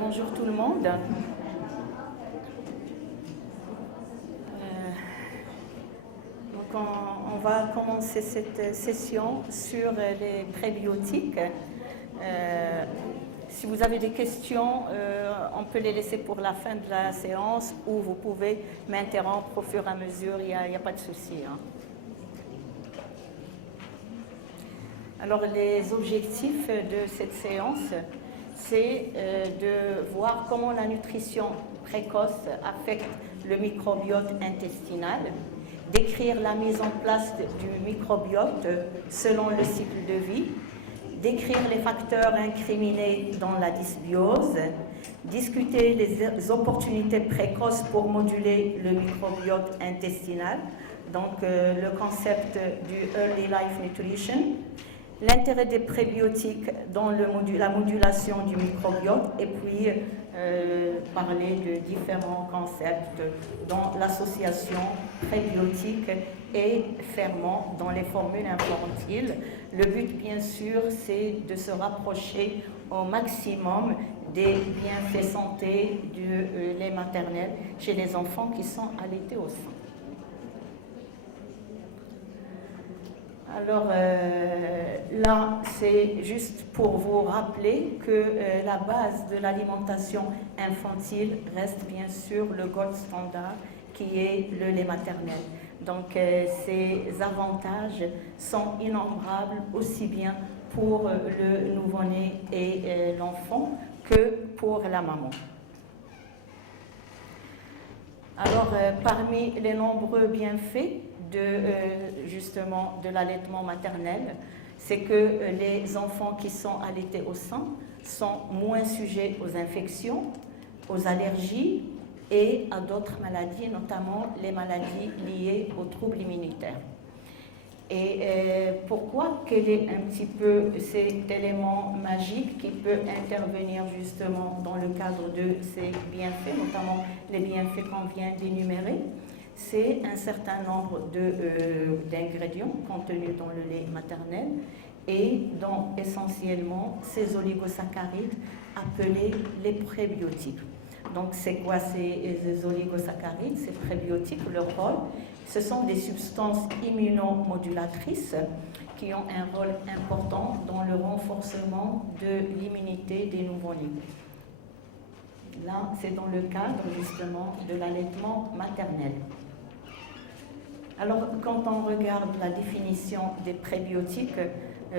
Bonjour tout le monde. On va commencer cette session sur les prébiotiques. Si vous avez des questions, on peut les laisser pour la fin de la séance ou vous pouvez m'interrompre au fur et à mesure, il n'y a pas de souci. Alors, les objectifs de cette séance, c'est de voir comment la nutrition précoce affecte le microbiote intestinal, décrire la mise en place du microbiote selon le cycle de vie, décrire les facteurs incriminés dans la dysbiose, discuter les opportunités précoces pour moduler le microbiote intestinal, donc le concept du Early Life Nutrition, l'intérêt des prébiotiques dans la modulation du microbiote et puis parler de différents concepts dans l'association prébiotique et ferment dans les formules infantiles. Le but, bien sûr, c'est de se rapprocher au maximum des bienfaits santé du lait maternel chez les enfants qui sont allaités au sein. Alors là, c'est juste pour vous rappeler que la base de l'alimentation infantile reste bien sûr le gold standard qui est le lait maternel. Donc ces avantages sont innombrables aussi bien pour le nouveau-né et l'enfant que pour la maman. Alors parmi les nombreux bienfaits justement de l'allaitement maternel, c'est que les enfants qui sont allaités au sein sont moins sujets aux infections, aux allergies et à d'autres maladies, notamment les maladies liées aux troubles immunitaires. Et pourquoi? Quel est un petit peu cet élément magique qui peut intervenir justement dans le cadre de ces bienfaits, notamment les bienfaits qu'on vient d'énumérer? C'est un certain nombre d'ingrédients contenus dans le lait maternel et dans essentiellement ces oligosaccharides appelés les prébiotiques. Donc c'est quoi ces oligosaccharides, ces prébiotiques? Leur rôle, ce sont des substances immunomodulatrices qui ont un rôle important dans le renforcement de l'immunité des nouveau-nés. Là, c'est dans le cadre justement de l'allaitement maternel. Alors, quand on regarde la définition des prébiotiques,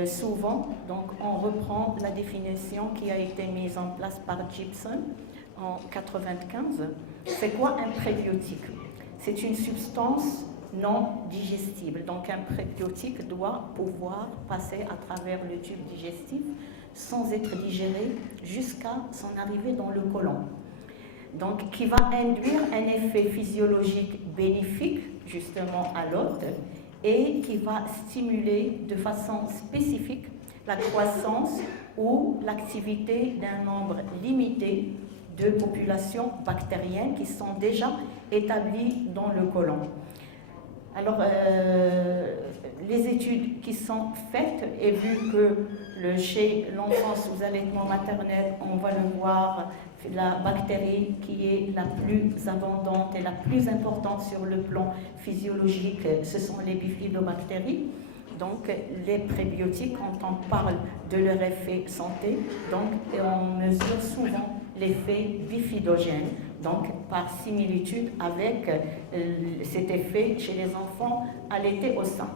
souvent, donc, on reprend la définition qui a été mise en place par Gibson en 1995. C'est quoi un prébiotique? C'est une substance non digestible. Donc, un prébiotique doit pouvoir passer à travers le tube digestif sans être digéré jusqu'à son arrivée dans le côlon. Donc, qui va induire un effet physiologique bénéfique justement à l'hôte et qui va stimuler de façon spécifique la croissance ou l'activité d'un nombre limité de populations bactériennes qui sont déjà établies dans le côlon. Alors, les études qui sont faites, et vu que chez l'enfant sous allaitement maternel, on va le voir, la bactérie qui est la plus abondante et la plus importante sur le plan physiologique, ce sont les bifidobactéries. Donc, les prébiotiques, quand on parle de leur effet santé, donc, on mesure souvent l'effet bifidogène, donc par similitude avec cet effet chez les enfants allaités au sein.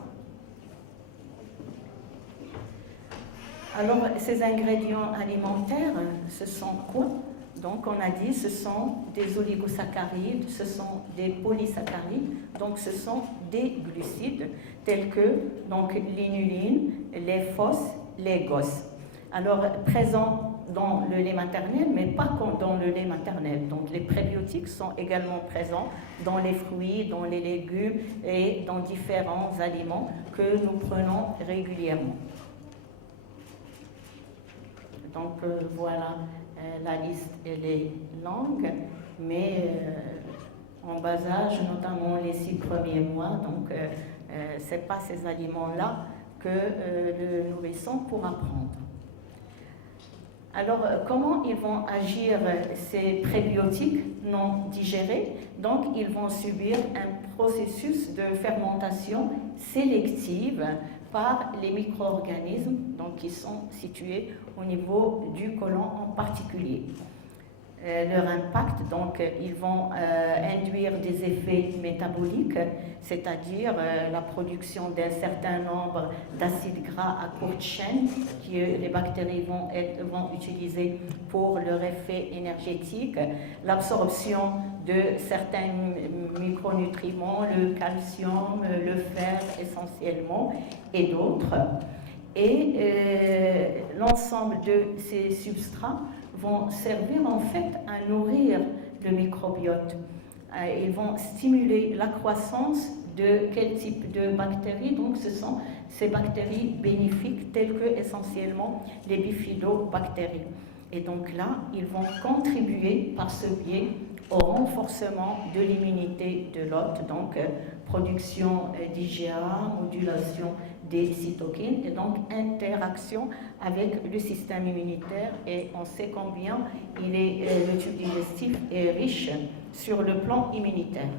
Alors, ces ingrédients alimentaires, ce sont quoi? Donc, on a dit, ce sont des oligosaccharides, ce sont des polysaccharides, donc ce sont des glucides tels que donc l'inuline, les phos, les gos. Alors, présents dans le lait maternel, mais pas dans le lait maternel. Donc, les prébiotiques sont également présents dans les fruits, dans les légumes et dans différents aliments que nous prenons régulièrement. Donc, voilà. La liste, elle est longue, mais en bas âge, notamment les 6 premiers mois, donc ce n'est pas ces aliments-là que le nourrisson pourra prendre. Alors, comment ils vont agir ces prébiotiques non digérés? Donc, ils vont subir un processus de fermentation sélective par les micro-organismes donc, qui sont situés au niveau du côlon en particulier. Leur impact, donc, ils vont induire des effets métaboliques, c'est-à-dire la production d'un certain nombre d'acides gras à courte chaîne que les bactéries vont utiliser pour leur effet énergétique, l'absorption de certains micronutriments, le calcium, le fer essentiellement, et d'autres. Et l'ensemble de ces substrats vont servir en fait à nourrir le microbiote. Ils vont stimuler la croissance de quel type de bactéries? Donc ce sont ces bactéries bénéfiques telles que essentiellement les bifidobactéries. Et donc là, ils vont contribuer par ce biais au renforcement de l'immunité de l'hôte, donc production d'IgA, modulation des cytokines et donc interaction avec le système immunitaire. Et on sait combien le tube digestif est riche sur le plan immunitaire.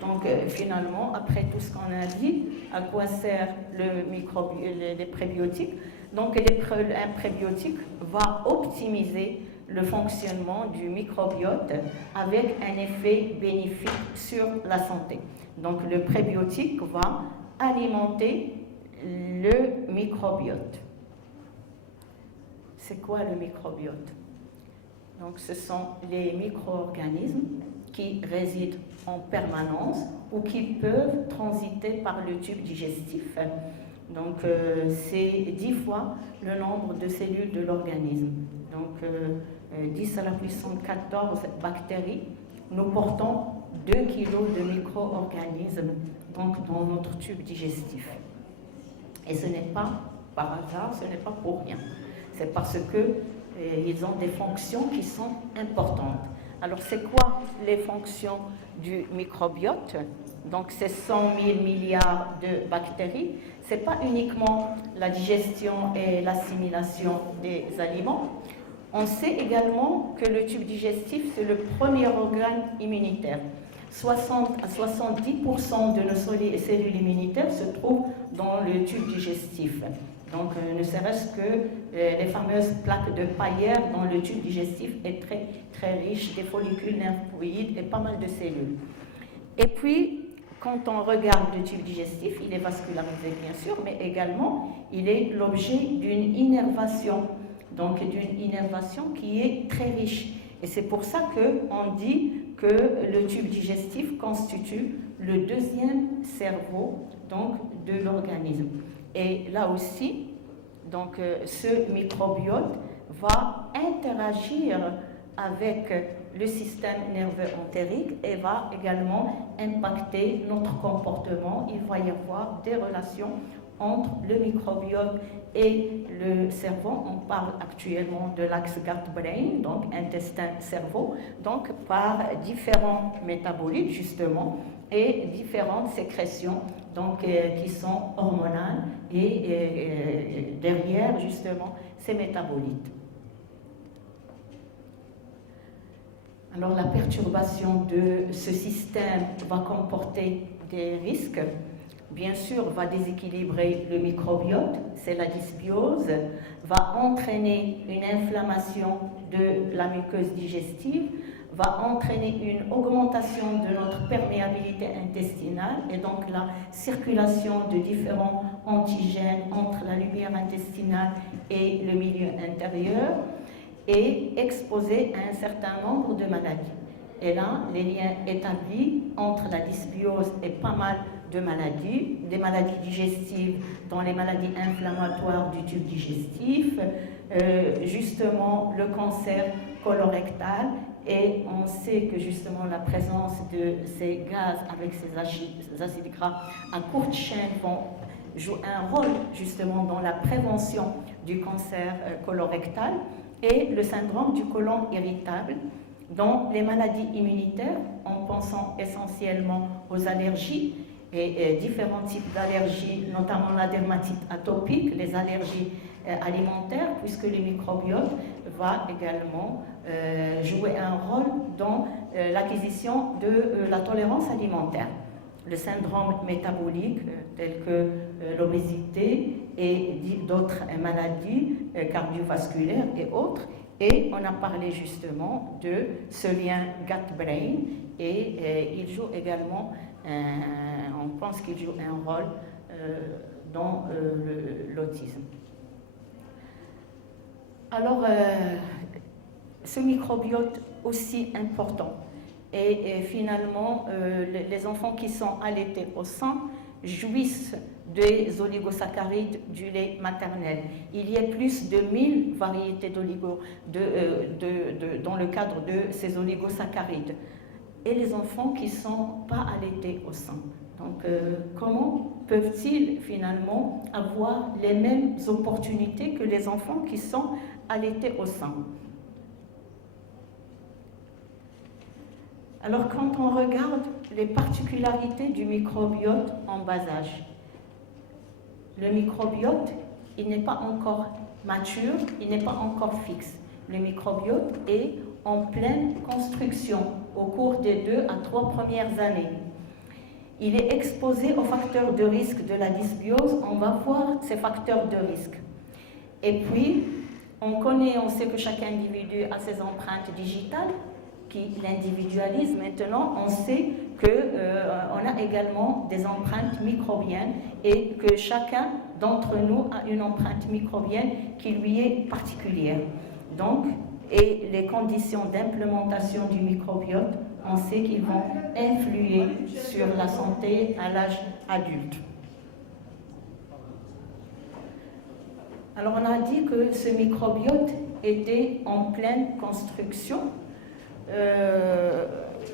Donc finalement, après tout ce qu'on a dit, à quoi sert les prébiotiques? Donc un prébiotique va optimiser le fonctionnement du microbiote avec un effet bénéfique sur la santé. Donc le prébiotique va alimenter le microbiote. C'est quoi le microbiote? Donc ce sont les micro-organismes qui résident en permanence ou qui peuvent transiter par le tube digestif. Donc c'est 10 fois le nombre de cellules de l'organisme. Donc 10 à la puissance 14 bactéries. Nous portons 2 kg de micro-organismes donc dans notre tube digestif. Et ce n'est pas par hasard, ce n'est pas pour rien. C'est parce qu'ils ont des fonctions qui sont importantes. Alors, c'est quoi les fonctions du microbiote? Donc, c'est 100 000 milliards de bactéries. Ce n'est pas uniquement la digestion et l'assimilation des aliments. On sait également que le tube digestif, c'est le premier organe immunitaire. 60 à 70% de nos cellules immunitaires se trouvent dans le tube digestif. Donc, ne serait-ce que les fameuses plaques de Payer dans le tube digestif est très, très riche, des follicules lymphoïdes et pas mal de cellules. Et puis, quand on regarde le tube digestif, il est vascularisé bien sûr, mais également, il est l'objet d'une innervation. Donc, d'une innervation qui est très riche. Et c'est pour ça qu'on dit que le tube digestif constitue le deuxième cerveau donc, de l'organisme. Et là aussi, donc, ce microbiote va interagir avec le système nerveux entérique et va également impacter notre comportement. Il va y avoir des relations entre le microbiote et le cerveau. On parle actuellement de l'axe gut-brain, donc intestin-cerveau, donc par différents métabolites justement et différentes sécrétions donc, qui sont hormonales et derrière justement ces métabolites. Alors la perturbation de ce système va comporter des risques. Bien sûr, va déséquilibrer le microbiote, c'est la dysbiose, va entraîner une inflammation de la muqueuse digestive, va entraîner une augmentation de notre perméabilité intestinale et donc la circulation de différents antigènes entre la lumière intestinale et le milieu intérieur et exposer à un certain nombre de maladies. Et là, les liens établis entre la dysbiose et pas mal de maladies, des maladies digestives dans les maladies inflammatoires du tube digestif, justement le cancer colorectal, et on sait que justement la présence de ces gaz avec ces acides gras à courte chaîne vont jouer un rôle justement dans la prévention du cancer colorectal et le syndrome du côlon irritable. Dans les maladies immunitaires, en pensant essentiellement aux allergies et différents types d'allergies, notamment la dermatite atopique, les allergies alimentaire, puisque le microbiote va également jouer un rôle dans l'acquisition de la tolérance alimentaire. Le syndrome métabolique, tel que l'obésité et d'autres maladies cardiovasculaires et autres. Et on a parlé justement de ce lien gut-brain et il joue également, on pense qu'il joue un rôle dans l'autisme. Alors, ce microbiote aussi important. Et finalement, les enfants qui sont allaités au sein jouissent des oligosaccharides du lait maternel. Il y a plus de 1000 variétés dans le cadre de ces oligosaccharides. Et les enfants qui ne sont pas allaités au sein. Donc, comment peuvent-ils finalement avoir les mêmes opportunités que les enfants qui sont allaités au sein? Alors, quand on regarde les particularités du microbiote en bas âge, le microbiote, il n'est pas encore mature, il n'est pas encore fixe. Le microbiote est en pleine construction au cours des 2 à 3 premières années. Il est exposé aux facteurs de risque de la dysbiose. On va voir ces facteurs de risque. Et puis, on sait que chaque individu a ses empreintes digitales qui l'individualisent. Maintenant, on sait qu'on a également des empreintes microbiennes et que chacun d'entre nous a une empreinte microbienne qui lui est particulière. Donc, et les conditions d'implémentation du microbiote, on sait qu'ils vont influer sur la santé à l'âge adulte. Alors, on a dit que ce microbiote était en pleine construction.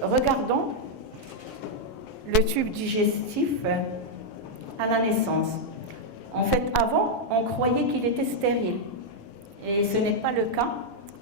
Regardons le tube digestif à la naissance. En fait, avant, on croyait qu'il était stérile. Et ce n'est pas le cas.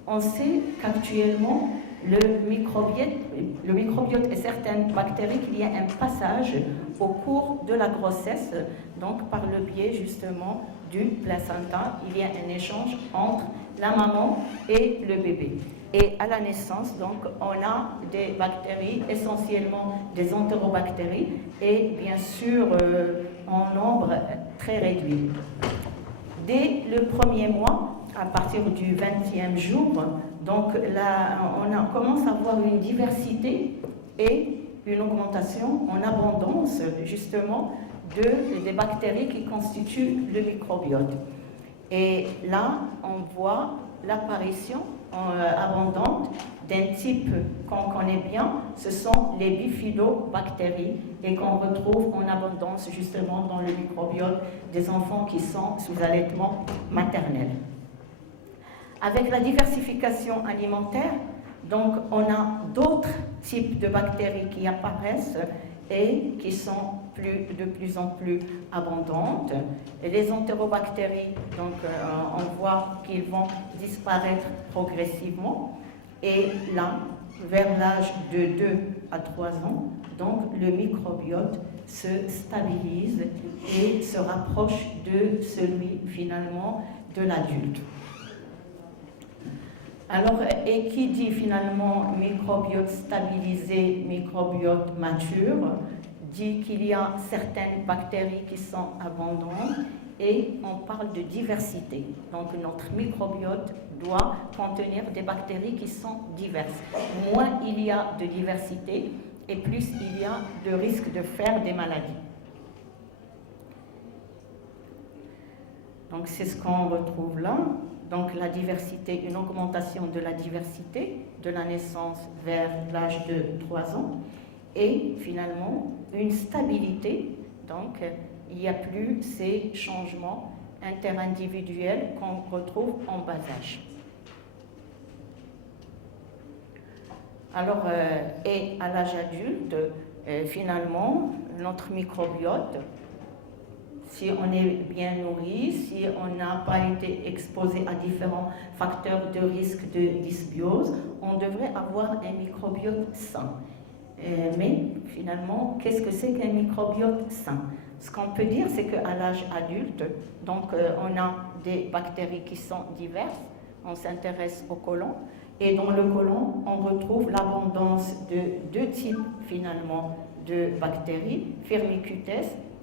On sait qu'actuellement, le microbiote et certaines bactéries, qu'il y a un passage au cours de la grossesse, donc par le biais justement du placenta, il y a un échange entre la maman et le bébé. Et à la naissance, donc, on a des bactéries, essentiellement des entérobactéries, et bien sûr en nombre très réduit. Dès le premier mois, à partir du 20e jour, donc là, on commence à avoir une diversité et une augmentation en abondance, justement, des bactéries qui constituent le microbiote. Et là, on voit l'apparition abondante d'un type qu'on connaît bien, ce sont les bifidobactéries et qu'on retrouve en abondance justement dans le microbiote des enfants qui sont sous allaitement maternel. Avec la diversification alimentaire, donc on a d'autres types de bactéries qui apparaissent et qui sont de plus en plus abondantes. Et les entérobactéries, donc on voit qu'ils vont disparaître progressivement. Et là, vers l'âge de 2 à 3 ans, donc le microbiote se stabilise et se rapproche de celui finalement de l'adulte. Alors, et qui dit finalement microbiote stabilisé, microbiote mature, dit qu'il y a certaines bactéries qui sont abondantes et on parle de diversité. Donc notre microbiote doit contenir des bactéries qui sont diverses. Moins il y a de diversité et plus il y a de risque de faire des maladies. Donc c'est ce qu'on retrouve là. Donc la diversité, une augmentation de la diversité de la naissance vers l'âge de 3 ans et finalement une stabilité. Donc il n'y a plus ces changements interindividuels qu'on retrouve en bas âge. Alors, et à l'âge adulte, finalement, notre microbiote, si on est bien nourri, si on n'a pas été exposé à différents facteurs de risque de dysbiose, on devrait avoir un microbiote sain. Mais finalement, qu'est-ce que c'est qu'un microbiote sain? Ce qu'on peut dire, c'est qu'à l'âge adulte, donc on a des bactéries qui sont diverses. On s'intéresse au côlon. Et dans le côlon, on retrouve l'abondance de deux types finalement de bactéries, Firmicutes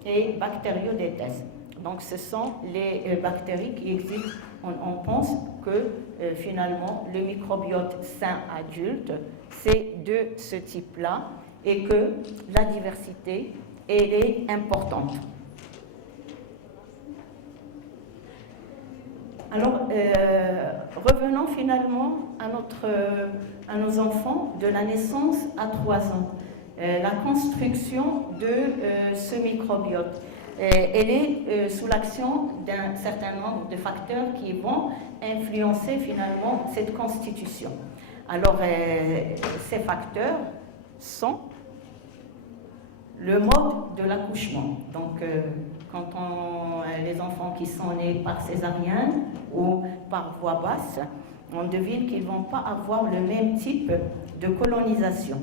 et Bacteroidetes. Donc ce sont les bactéries qui existent. On pense que finalement le microbiote sain adulte, c'est de ce type-là et que la diversité, elle est importante. Alors, revenons finalement à nos enfants de la naissance à 3 ans. La construction de ce microbiote, elle est sous l'action d'un certain nombre de facteurs qui vont influencer finalement cette constitution. Alors, ces facteurs sont le mode de l'accouchement. Donc, quand les enfants qui sont nés par césarienne ou par voie basse, on devine qu'ils ne vont pas avoir le même type de colonisation.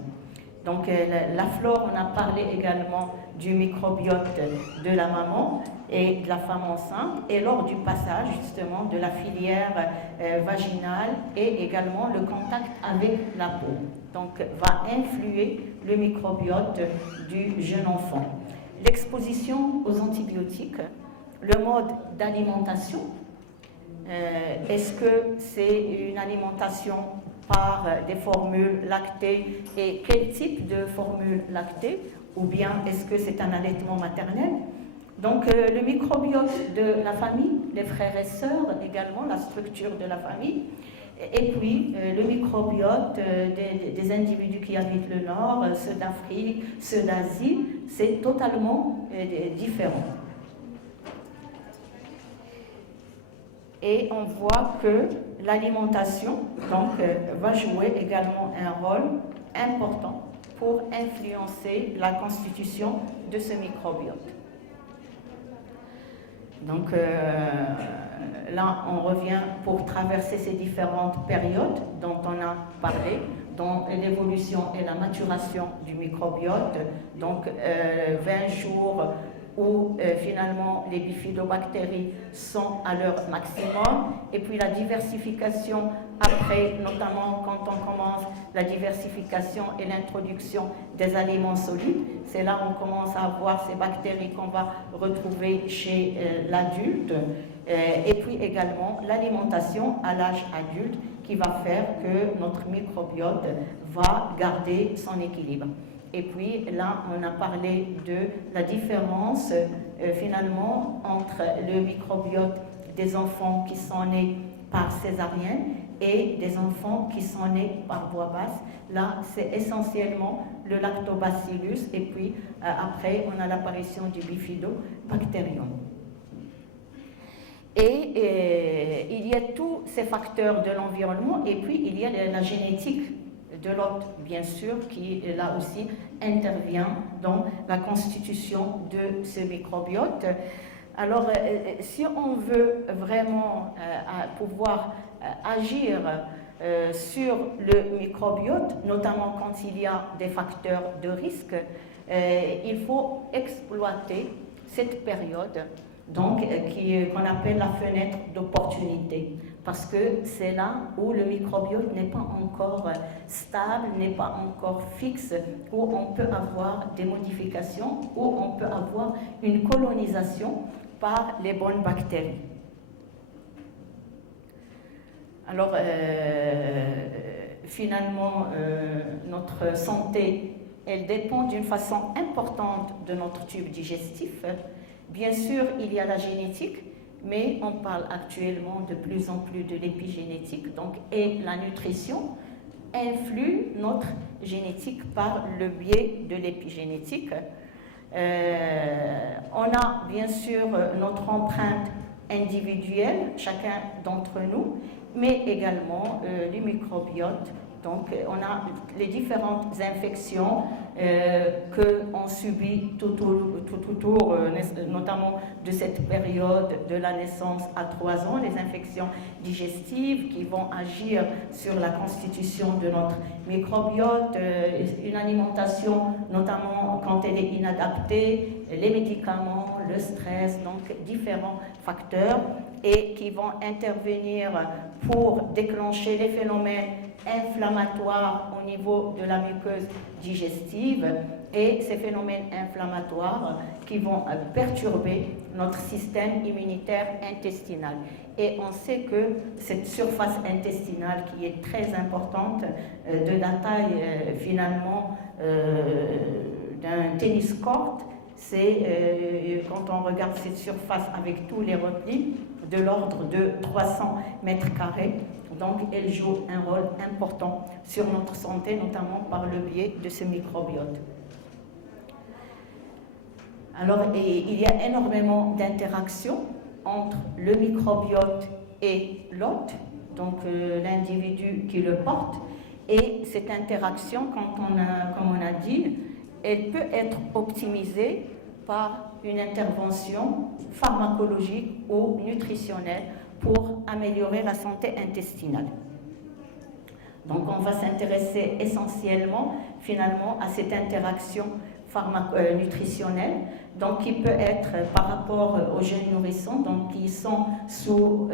Donc, la flore, on a parlé également du microbiote de la maman et de la femme enceinte, et lors du passage justement de la filière vaginale et également le contact avec la peau. Donc, va influer le microbiote du jeune enfant. L'exposition aux antibiotiques, le mode d'alimentation, est-ce que c'est une alimentation par des formules lactées et quel type de formule lactée, ou bien est-ce que c'est un allaitement maternel? Donc le microbiote de la famille, les frères et sœurs également, la structure de la famille, et puis le microbiote des individus qui habitent le Nord, ceux d'Afrique, ceux d'Asie, c'est totalement différent. Et on voit que l'alimentation donc, va jouer également un rôle important pour influencer la constitution de ce microbiote. Donc là, on revient pour traverser ces différentes périodes dont on a parlé, dont l'évolution et la maturation du microbiote, donc 20 jours où finalement les bifidobactéries sont à leur maximum, et puis la diversification après, notamment quand on commence la diversification et l'introduction des aliments solides, c'est là où on commence à avoir ces bactéries qu'on va retrouver chez l'adulte, et puis également l'alimentation à l'âge adulte qui va faire que notre microbiote va garder son équilibre. Et puis là, on a parlé de la différence finalement entre le microbiote des enfants qui sont nés par césarienne et des enfants qui sont nés par voie basse. Là, c'est essentiellement le lactobacillus et puis après, on a l'apparition du bifidobacterium. Et il y a tous ces facteurs de l'environnement et puis il y a la génétique de l'hôte, bien sûr, qui là aussi intervient dans la constitution de ce microbiote. Alors, si on veut vraiment pouvoir agir sur le microbiote, notamment quand il y a des facteurs de risque, il faut exploiter cette période donc, qu'on appelle la fenêtre d'opportunité, parce que c'est là où le microbiote n'est pas encore stable, n'est pas encore fixe, où on peut avoir des modifications, où on peut avoir une colonisation par les bonnes bactéries. Alors, finalement, notre santé, elle dépend d'une façon importante de notre tube digestif. Bien sûr, il y a la génétique, mais on parle actuellement de plus en plus de l'épigénétique, donc, et la nutrition influe notre génétique par le biais de l'épigénétique. On a bien sûr notre empreinte individuelle, chacun d'entre nous, mais également le microbiote Donc, on a les différentes infections qu'on subit tout autour, notamment de cette période de la naissance à 3 ans, les infections digestives qui vont agir sur la constitution de notre microbiote, une alimentation, notamment quand elle est inadaptée, les médicaments, le stress, donc différents facteurs et qui vont intervenir pour déclencher les phénomènes inflammatoires au niveau de la muqueuse digestive et ces phénomènes inflammatoires qui vont perturber notre système immunitaire intestinal. Et on sait que cette surface intestinale qui est très importante, de la taille finalement d'un tennis court, c'est quand on regarde cette surface avec tous les replis, de l'ordre de 300 mètres carrés. Donc, elle joue un rôle important sur notre santé, notamment par le biais de ce microbiote. Alors, il y a énormément d'interactions entre le microbiote et l'hôte, donc l'individu qui le porte. Et cette interaction, comme on a dit, elle peut être optimisée par une intervention pharmacologique ou nutritionnelle pour améliorer la santé intestinale. Donc on va s'intéresser essentiellement finalement à cette interaction nutritionnelle, donc qui peut être par rapport aux jeunes nourrissons, donc qui sont sous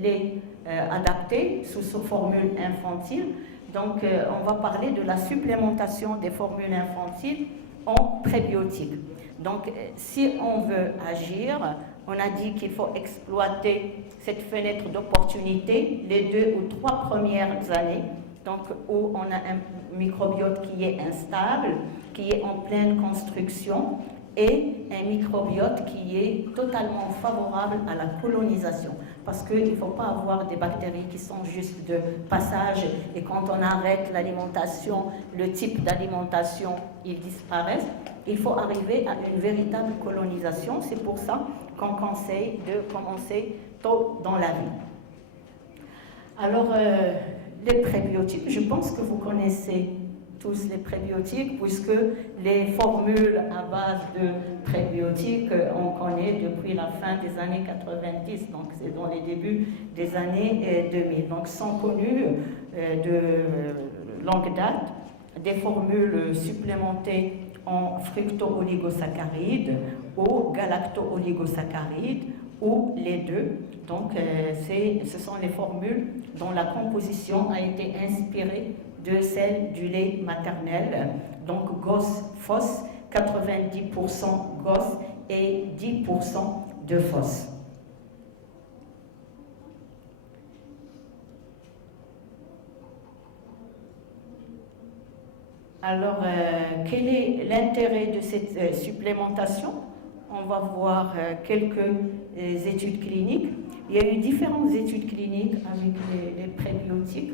lait adapté, sous formule infantile. Donc on va parler de la supplémentation des formules infantiles en prébiotiques. Donc si on veut agir, on a dit qu'il faut exploiter cette fenêtre d'opportunité les 2 ou 3 premières années, donc où on a un microbiote qui est instable, qui est en pleine construction, et un microbiote qui est totalement favorable à la colonisation. Parce qu'il ne faut pas avoir des bactéries qui sont juste de passage et quand on arrête l'alimentation, le type d'alimentation, ils disparaissent. Il faut arriver à une véritable colonisation. C'est pour ça qu'on conseille de commencer tôt dans la vie. Alors, les prébiotiques, je pense que vous connaissez tous les prébiotiques, puisque les formules à base de prébiotiques, on connaît depuis la fin des années 90, donc c'est dans les débuts des années 2000. Donc sont connues de longue date des formules supplémentées en fructo-oligosaccharides ou galacto-oligosaccharides, ou les deux. Donc ce sont les formules dont la composition a été inspirée de celle du lait maternel, donc GOS-FOS, 90% GOS et 10% de FOS. Alors, quel est l'intérêt de cette supplémentation? On va voir quelques études cliniques. Il y a eu différentes études cliniques avec les prébiotiques,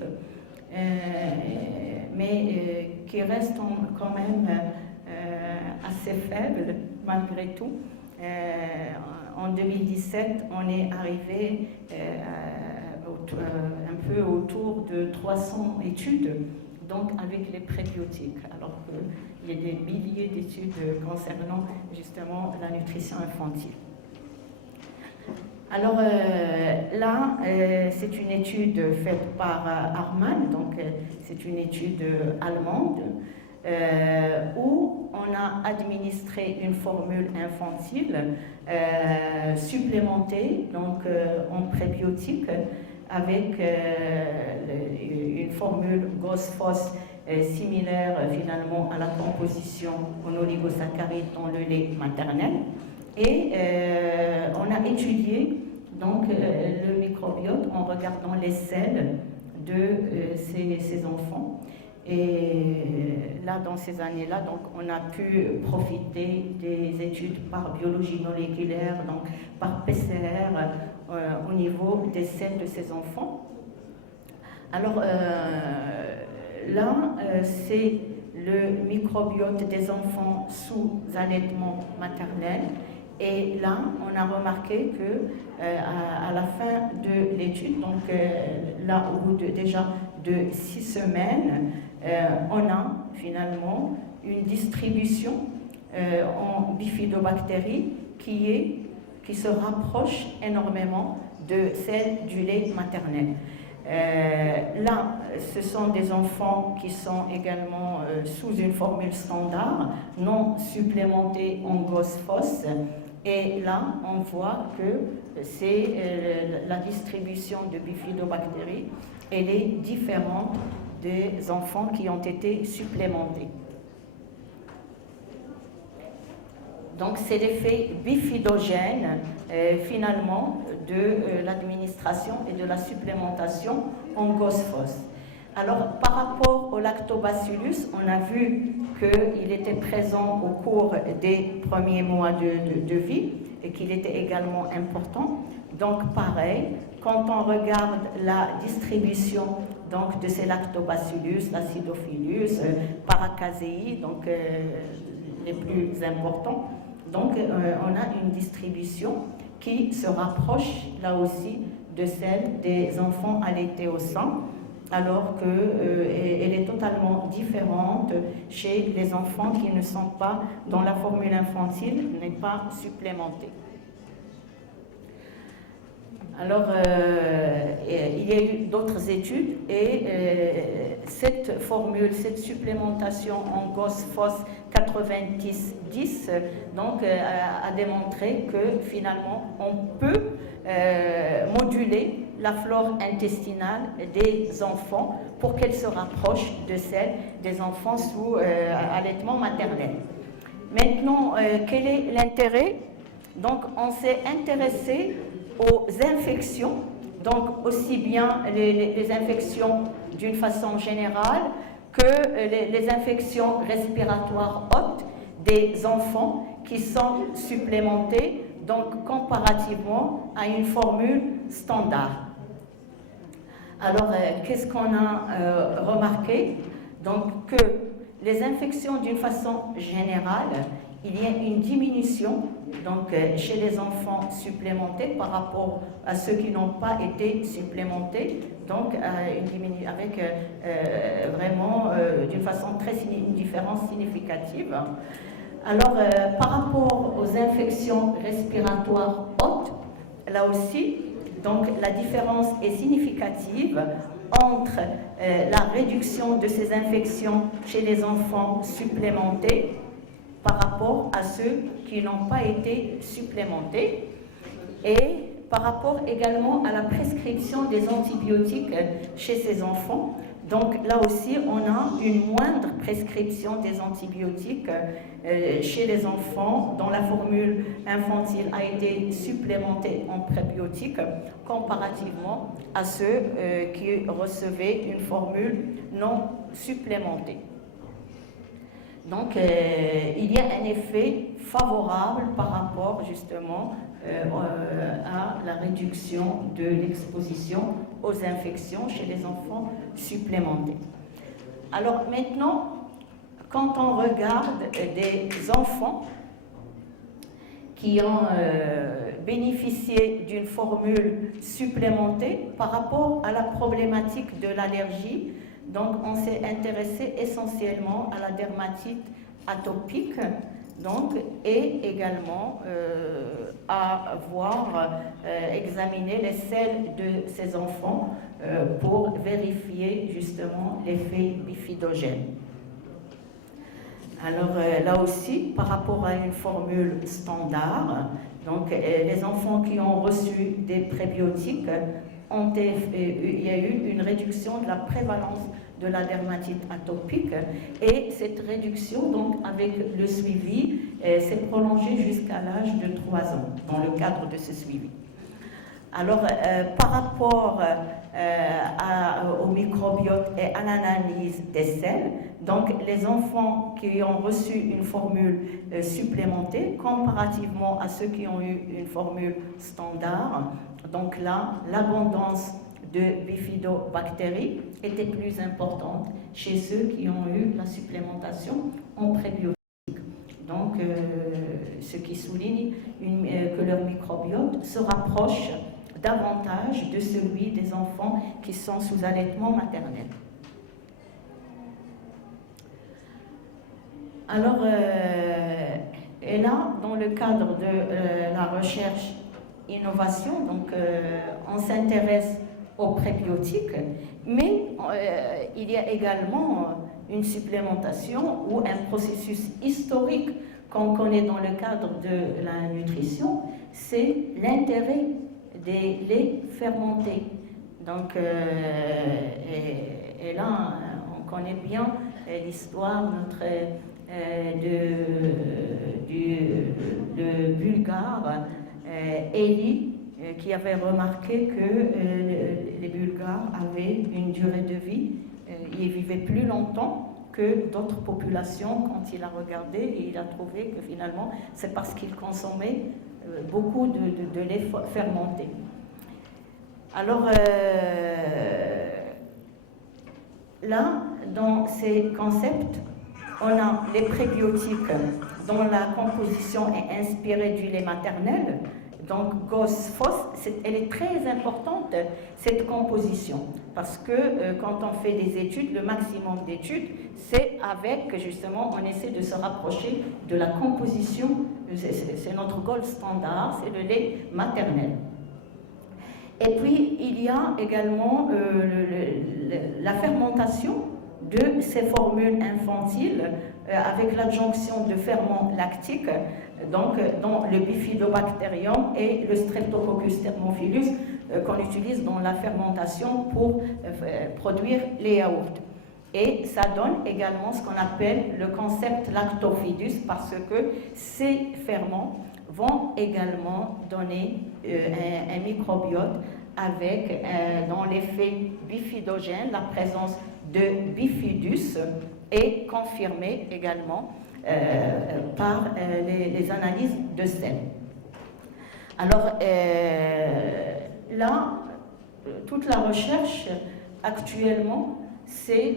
mais qui restent quand même assez faibles malgré tout. En 2017, on est arrivé un peu autour de 300 études, donc avec les prébiotiques, alors qu'il y a des milliers d'études concernant justement la nutrition infantile. Alors là, c'est une étude faite par Harman, donc c'est une étude allemande, où on a administré une formule infantile supplémentée donc, en prébiotiques avec une formule GOS-FOS similaire finalement à la composition en oligosaccharides dans le lait maternel. Et on a étudié donc, le microbiote en regardant les selles de ces enfants. Et là, dans ces années-là, donc, on a pu profiter des études par biologie moléculaire, donc par PCR, au niveau des selles de ces enfants. Alors là, c'est le microbiote des enfants sous allaitement maternel. Et là, on a remarqué que à la fin de l'étude, donc là, au bout de déjà de 6 semaines, on a finalement une distribution en bifidobactéries qui se rapproche énormément de celle du lait maternel. Là, ce sont des enfants qui sont également sous une formule standard, non supplémentée en GOS-FOS. Et là, on voit que c'est la distribution de bifidobactéries, elle est différente des enfants qui ont été supplémentés. Donc, c'est l'effet bifidogène, finalement, de l'administration et de la supplémentation en GOS-FOS. Alors, par rapport au lactobacillus, on a vu qu'il était présent au cours des premiers mois de vie et qu'il était également important. Donc, pareil, quand on regarde la distribution donc, de ces lactobacillus, l'acidophilus, paracasei, donc les plus importants, donc on a une distribution qui se rapproche là aussi de celle des enfants allaités au sein, alors qu'elle est totalement différente chez les enfants qui ne sont pas dans la formule infantile, n'est pas supplémentée. Alors, il y a eu d'autres études et cette formule, cette supplémentation en GOS-FOS 90-10 donc, a démontré que finalement on peut moduler la flore intestinale des enfants pour qu'elle se rapproche de celle des enfants sous allaitement maternel. Maintenant, quel est l'intérêt? Donc, on s'est intéressé aux infections, donc aussi bien les infections d'une façon générale que les infections respiratoires hautes des enfants qui sont supplémentés, donc comparativement à une formule standard. Alors, qu'est-ce qu'on a remarqué? Donc, que les infections d'une façon générale, il y a une diminution donc, chez les enfants supplémentés par rapport à ceux qui n'ont pas été supplémentés, donc avec vraiment d'une façon une différence significative. Alors, par rapport aux infections respiratoires hautes, là aussi, donc la différence est significative entre la réduction de ces infections chez les enfants supplémentés par rapport à ceux qui n'ont pas été supplémentés et par rapport également à la prescription des antibiotiques chez ces enfants. Donc là aussi, on a une moindre prescription des antibiotiques chez les enfants dont la formule infantile a été supplémentée en prébiotiques comparativement à ceux qui recevaient une formule non supplémentée. Donc, il y a un effet favorable par rapport justement à la réduction de l'exposition aux infections chez les enfants supplémentés. Alors maintenant, quand on regarde des enfants qui ont bénéficié d'une formule supplémentée par rapport à la problématique de l'allergie, donc on s'est intéressé essentiellement à la dermatite atopique, donc, et également à examiner les selles de ces enfants pour vérifier justement l'effet bifidogène. Alors là aussi, par rapport à une formule standard, donc les enfants qui ont reçu des prébiotiques, il y a eu une réduction de la prévalence de la dermatite atopique et cette réduction, donc avec le suivi, s'est prolongée jusqu'à l'âge de 3 ans dans le cadre de ce suivi. Alors, par rapport au microbiote et à l'analyse des selles, donc les enfants qui ont reçu une formule supplémentée, comparativement à ceux qui ont eu une formule standard, donc là, l'abondance de bifidobactéries était plus importante chez ceux qui ont eu la supplémentation en prébiotiques. Donc, ce qui souligne que leur microbiote se rapproche davantage de celui des enfants qui sont sous allaitement maternel. Alors, et là, dans le cadre de la recherche innovation, donc on s'intéresse aux prébiotiques, mais il y a également une supplémentation ou un processus historique qu'on connaît dans le cadre de la nutrition, c'est l'intérêt des laits fermentés. Donc, et là, on connaît bien l'histoire de Bulgare, Élie, qui avait remarqué que les Bulgares avaient une durée de vie, ils vivaient plus longtemps que d'autres populations. Quand il a regardé, il a trouvé que finalement, c'est parce qu'ils consommaient beaucoup de lait fermenté. Alors, là, dans ces concepts, on a les prébiotiques dont la composition est inspirée du lait maternel. Donc, GOS-FOS, elle est très importante, cette composition, parce que quand on fait des études, le maximum d'études, c'est avec, justement, on essaie de se rapprocher de la composition, c'est notre gold standard, c'est le lait maternel. Et puis, il y a également la fermentation de ces formules infantiles avec l'adjonction de ferments lactiques, donc dans le Bifidobacterium et le Streptococcus thermophilus qu'on utilise dans la fermentation pour produire les yaourts. Et ça donne également ce qu'on appelle le concept lactofidus, parce que ces ferments vont également donner un microbiote avec, dans l'effet bifidogène, la présence de bifidus est confirmée également par les analyses de sel. Alors là, toute la recherche actuellement, c'est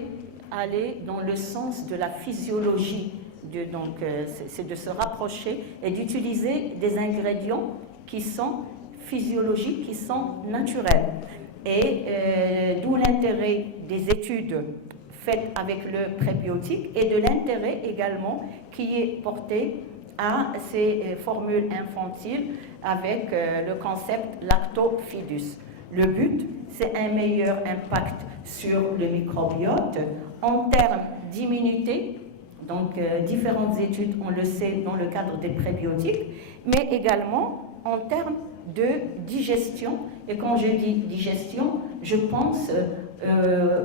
aller dans le sens de la physiologie. Donc, c'est de se rapprocher et d'utiliser des ingrédients qui sont physiologiques, qui sont naturels. Et d'où l'intérêt des études faites avec le prébiotique et de l'intérêt également qui est porté à ces formules infantiles avec le concept lactofidus. Le but, c'est un meilleur impact sur le microbiote en termes d'immunité. Donc, différentes études, on le sait, dans le cadre des prébiotiques, mais également en termes de digestion. Et quand je dis digestion, je pense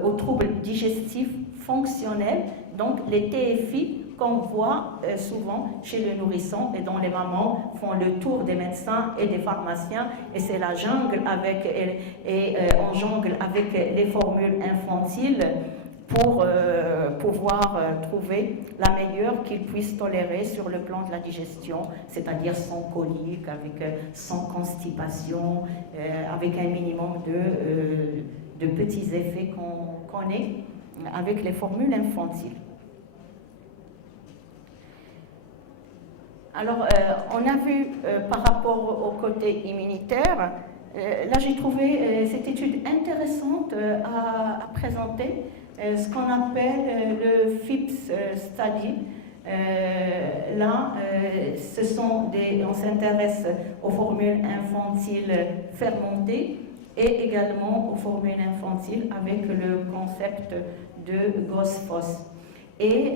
aux troubles digestifs fonctionnels, donc les TFI qu'on voit souvent chez le nourrisson et dont les mamans font le tour des médecins et des pharmaciens, et c'est la jungle avec, on jongle avec les formules infantiles pour pouvoir trouver la meilleure qu'ils puissent tolérer sur le plan de la digestion, c'est-à-dire sans colique, sans constipation, avec un minimum de petits effets qu'on connaît avec les formules infantiles. Alors, on a vu par rapport au côté immunitaire, là j'ai trouvé cette étude intéressante à présenter, ce qu'on appelle le FIPS Study. Là, on s'intéresse aux formules infantiles fermentées et également aux formules infantiles avec le concept de GOS-FOS. Et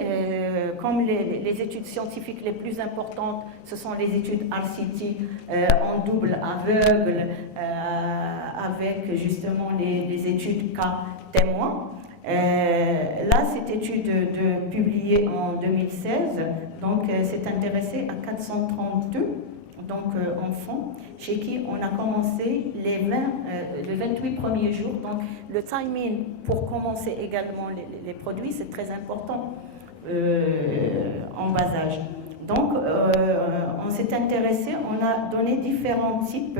comme les études scientifiques les plus importantes, ce sont les études RCT en double aveugle, avec justement les études cas témoins. Là, cette étude publiée en 2016, donc s'est intéressée à 432 enfants chez qui on a commencé les 28 premiers jours. Donc le timing pour commencer également les produits, c'est très important en bas âge. Donc on s'est intéressé, on a donné différents types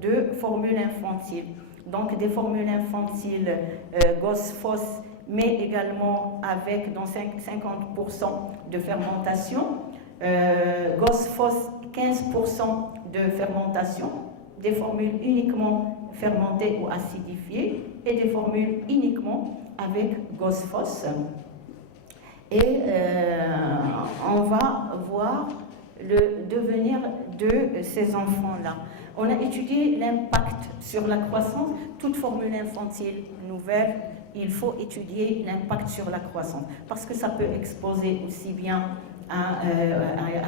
de formules infantiles. Donc des formules infantiles GOS-FOS, mais également avec dans 50% de fermentation. GOS-FOS, 15% de fermentation, des formules uniquement fermentées ou acidifiées et des formules uniquement avec gosphos. Et on va voir le devenir de ces enfants-là. On a étudié l'impact sur la croissance. Toute formule infantile nouvelle, il faut étudier l'impact sur la croissance parce que ça peut exposer aussi bien à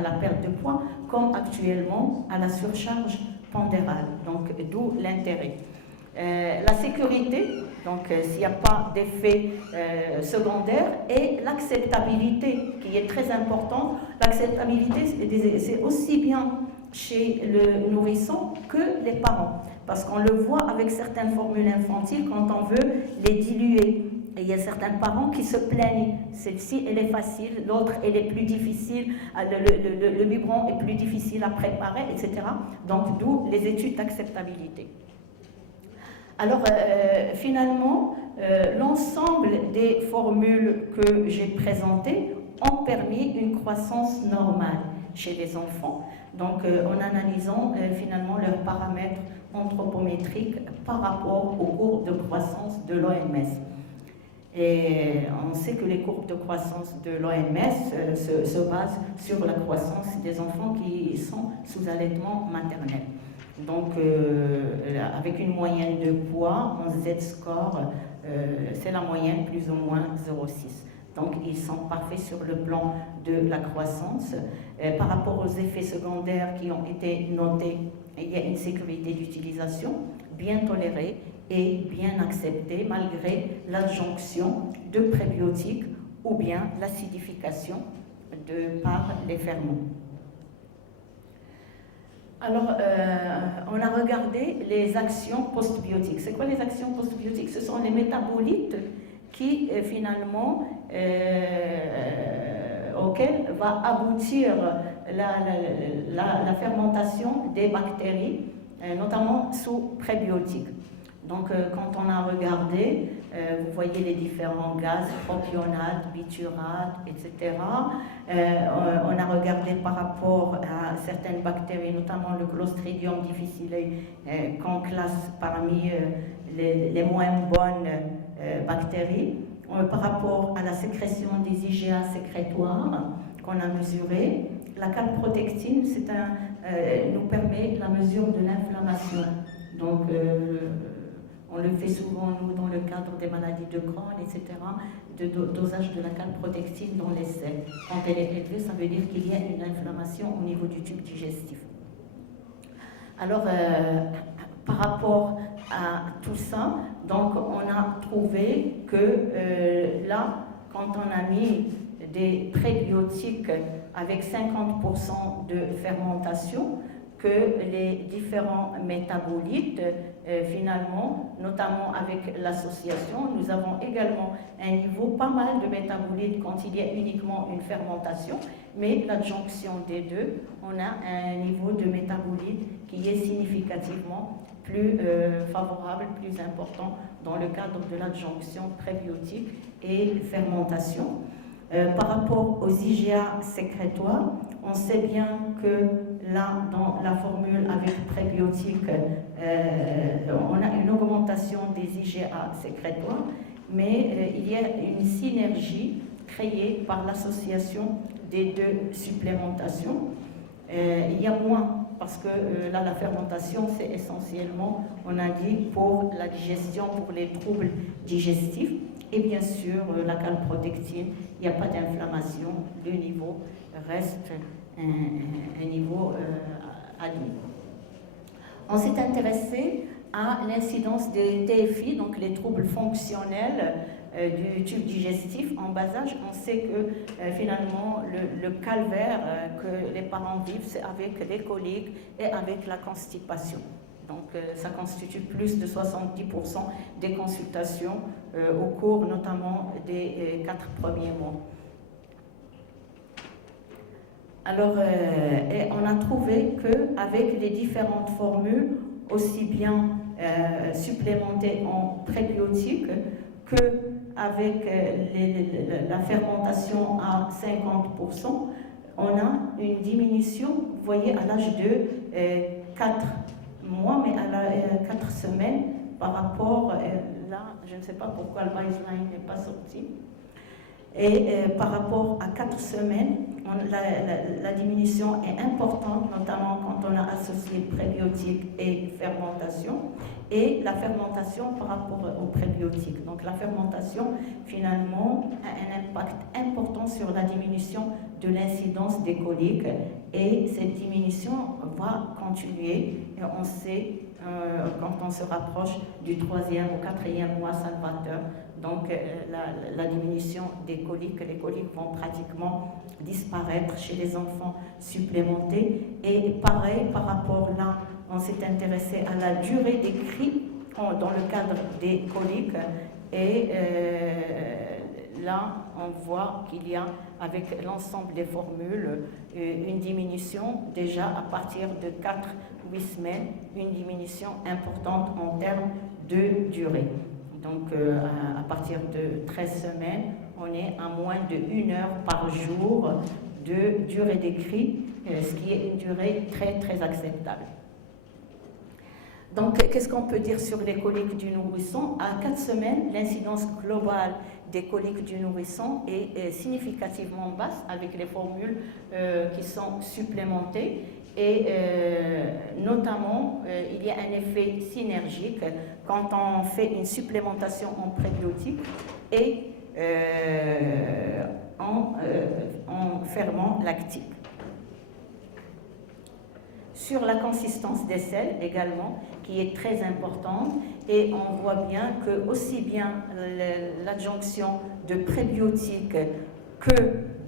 la perte de poids comme actuellement à la surcharge pondérale. Donc d'où l'intérêt. La sécurité, donc s'il n'y a pas d'effet secondaire, et l'acceptabilité qui est très importante. L'acceptabilité, c'est aussi bien chez le nourrisson que les parents, parce qu'on le voit avec certaines formules infantiles quand on veut les diluer. Et il y a certains parents qui se plaignent, celle-ci elle est facile, l'autre elle est plus difficile, le biberon est plus difficile à préparer, etc. Donc d'où les études d'acceptabilité. Alors finalement, l'ensemble des formules que j'ai présentées ont permis une croissance normale chez les enfants. Donc en analysant finalement leurs paramètres anthropométriques par rapport aux courbes de croissance de l'OMS. Et on sait que les courbes de croissance de l'OMS se basent sur la croissance des enfants qui sont sous allaitement maternel. Donc, avec une moyenne de poids en Z-score, c'est la moyenne plus ou moins 0,6. Donc, ils sont parfaits sur le plan de la croissance. Par rapport aux effets secondaires qui ont été notés, il y a une sécurité d'utilisation bien tolérée et bien acceptée malgré l'adjonction de prébiotiques ou bien l'acidification par les ferments. Alors, on a regardé les actions postbiotiques. C'est quoi les actions postbiotiques? Ce sont les métabolites qui, finalement, auxquels va aboutir la fermentation des bactéries, notamment sous prébiotiques. Donc, quand on a regardé, vous voyez les différents gaz, propionate, biturate, etc. On a regardé par rapport à certaines bactéries, notamment le Clostridium difficile, qu'on classe parmi les moins bonnes bactéries. Par rapport à la sécrétion des IgA sécrétoires qu'on a mesuré, la calprotectine nous permet la mesure de l'inflammation. Donc, on le fait souvent, nous, dans le cadre des maladies de Crohn, etc., de dosage de la calprotectine dans les selles. Quand elle est élevée, ça veut dire qu'il y a une inflammation au niveau du tube digestif. Alors, par rapport à tout ça, donc on a trouvé que là, quand on a mis des prébiotiques avec 50% de fermentation, que les différents métabolites, finalement, notamment avec l'association, nous avons également un niveau pas mal de métabolites quand il y a uniquement une fermentation, mais l'adjonction des deux, on a un niveau de métabolites qui est significativement plus favorable, plus important dans le cadre de l'adjonction prébiotique et fermentation. Par rapport aux IgA sécrétoires, on sait bien que là, dans la formule avec prébiotiques, on a une augmentation des IgA sécrétoires, mais il y a une synergie créée par l'association des deux supplémentations. Il y a moins, parce que là, la fermentation, c'est essentiellement, on a dit, pour la digestion, pour les troubles digestifs. Et bien sûr, la calprotectine, il n'y a pas d'inflammation, le niveau reste un niveau admis. On s'est intéressé à l'incidence des TFI, donc les troubles fonctionnels du tube digestif en bas âge. On sait que finalement le calvaire que les parents vivent, c'est avec les coliques et avec la constipation. Donc ça constitue plus de 70% des consultations au cours notamment des 4 premiers mois. Alors, on a trouvé qu'avec les différentes formules, aussi bien supplémentées en prébiotiques qu'avec la fermentation à 50%, on a une diminution, vous voyez, à l'âge de 4 mois, mais à la 4 semaines par rapport, là, je ne sais pas pourquoi le baseline n'est pas sorti. Et par rapport à 4 semaines, la diminution est importante, notamment quand on a associé prébiotiques et fermentation, et la fermentation par rapport aux prébiotiques. Donc la fermentation, finalement, a un impact important sur la diminution de l'incidence des coliques, et cette diminution va continuer, et on sait, quand on se rapproche du 3e ou 4e mois salvateur, donc la diminution des coliques, les coliques vont pratiquement disparaître chez les enfants supplémentés. Et pareil, par rapport là, on s'est intéressé à la durée des cris dans le cadre des coliques. Et là, on voit qu'il y a, avec l'ensemble des formules, une diminution déjà à partir de 4-8 semaines, une diminution importante en termes de durée. Donc, à partir de 13 semaines, on est à moins de 1 heure par jour de durée des cris, ce qui est une durée très, très acceptable. Donc, qu'est-ce qu'on peut dire sur les coliques du nourrisson? À 4 semaines, l'incidence globale des coliques du nourrisson est significativement basse avec les formules qui sont supplémentées. Et notamment, il y a un effet synergique quand on fait une supplémentation en prébiotiques et en ferment lactique. Sur la consistance des selles également, qui est très importante, et on voit bien que aussi bien l'adjonction de prébiotiques que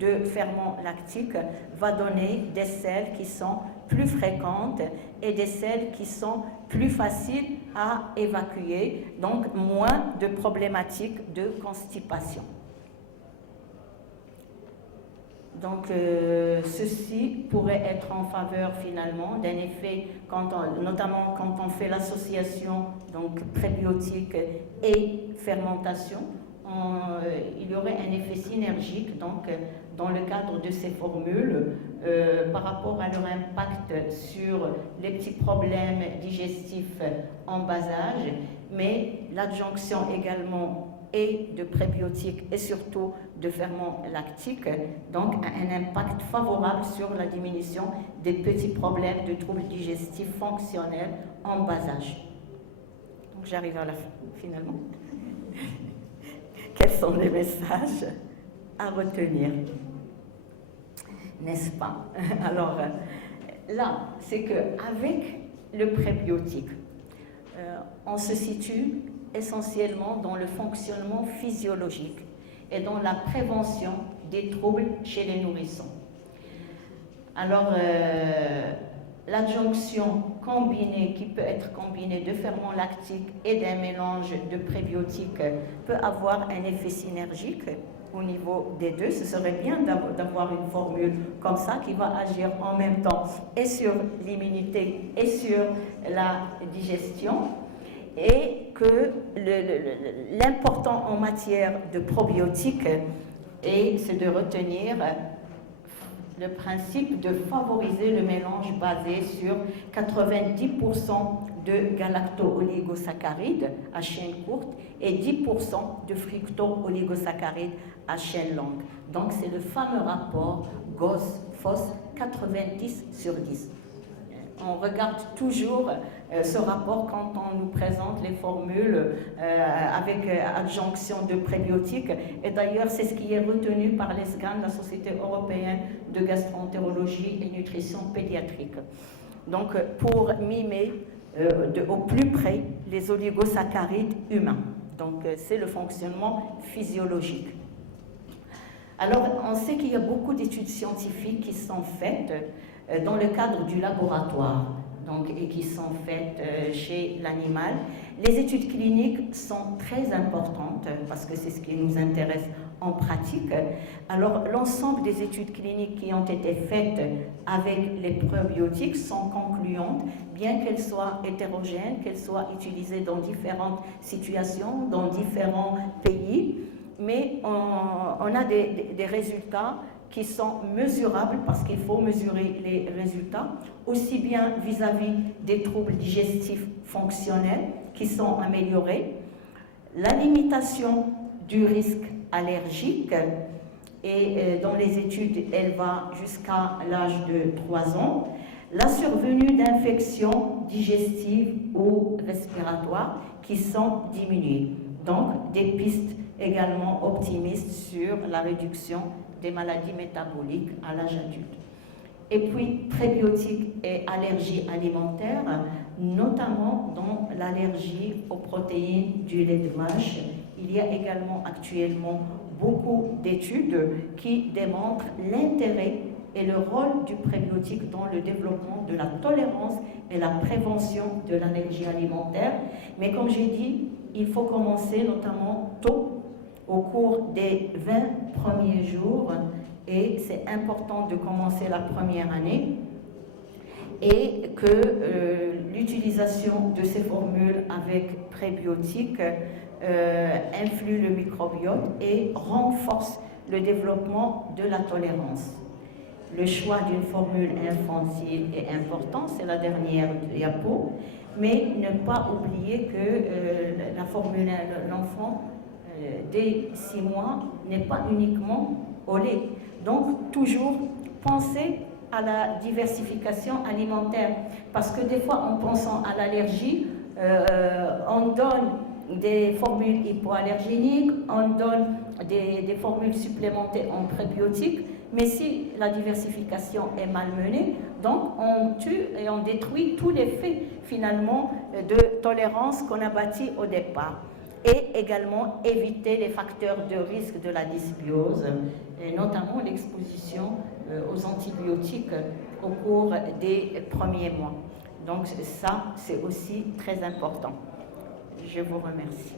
de ferment lactique va donner des selles qui sont plus fréquentes et des selles qui sont plus faciles à évacuer, donc moins de problématiques de constipation. Donc, ceci pourrait être en faveur finalement d'un effet, notamment quand on fait l'association donc prébiotique et fermentation, il y aurait un effet synergique donc, dans le cadre de ces formules par rapport à leur impact sur les petits problèmes digestifs en bas âge, mais l'adjonction également et de prébiotiques et surtout de ferments lactiques, donc a un impact favorable sur la diminution des petits problèmes de troubles digestifs fonctionnels en bas âge. Donc j'arrive à la fin, finalement. Quels sont les messages à retenir? N'est-ce pas? Alors là, c'est qu'avec le prébiotique, on se situe essentiellement dans le fonctionnement physiologique et dans la prévention des troubles chez les nourrissons. Alors, l'adjonction combinée, qui peut être combinée de ferments lactiques et d'un mélange de prébiotiques, peut avoir un effet synergique au niveau des deux. Ce serait bien d'avoir une formule comme ça qui va agir en même temps et sur l'immunité et sur la digestion. Et que l'important en matière de probiotiques, c'est de retenir le principe de favoriser le mélange basé sur 90% de galacto-oligosaccharides à chaîne courte et 10% de fructo-oligosaccharides à chaîne longue. Donc c'est le fameux rapport GOS-FOS 90/10. On regarde toujours ce rapport quand on nous présente les formules avec adjonction de prébiotiques. Et d'ailleurs, c'est ce qui est retenu par l'ESGAN, la Société européenne de gastroentérologie et nutrition pédiatrique. Donc, pour mimer au plus près les oligosaccharides humains. Donc, c'est le fonctionnement physiologique. Alors, on sait qu'il y a beaucoup d'études scientifiques qui sont faites dans le cadre du laboratoire, donc, et qui sont faites chez l'animal. Les études cliniques sont très importantes parce que c'est ce qui nous intéresse en pratique. Alors, l'ensemble des études cliniques qui ont été faites avec les probiotiques sont concluantes, bien qu'elles soient hétérogènes, qu'elles soient utilisées dans différentes situations, dans différents pays, mais on a des résultats qui sont mesurables parce qu'il faut mesurer les résultats, aussi bien vis-à-vis des troubles digestifs fonctionnels qui sont améliorés, la limitation du risque allergique, et dans les études, elle va jusqu'à l'âge de 3 ans, la survenue d'infections digestives ou respiratoires qui sont diminuées. Donc, des pistes également optimistes sur la réduction des maladies métaboliques à l'âge adulte. Et puis, prébiotiques et allergies alimentaires, notamment dans l'allergie aux protéines du lait de vache. Il y a également actuellement beaucoup d'études qui démontrent l'intérêt et le rôle du prébiotique dans le développement de la tolérance et la prévention de l'allergie alimentaire. Mais comme j'ai dit, il faut commencer notamment tôt, au cours des 20 premiers jours, et c'est important de commencer la première année, et que l'utilisation de ces formules avec prébiotiques influe le microbiote et renforce le développement de la tolérance. Le choix d'une formule infantile est important, c'est la dernière diapo, mais ne pas oublier que la formule l'enfant dès 6 mois n'est pas uniquement au lait. Donc toujours penser à la diversification alimentaire, parce que des fois en pensant à l'allergie, on donne des formules hypoallergéniques, on donne des formules supplémentaires en prébiotiques, mais si la diversification est mal menée, donc on tue et on détruit tous les faits finalement de tolérance qu'on a bâtis au départ. Et également éviter les facteurs de risque de la dysbiose, et notamment l'exposition aux antibiotiques au cours des premiers mois. Donc ça, c'est aussi très important. Je vous remercie.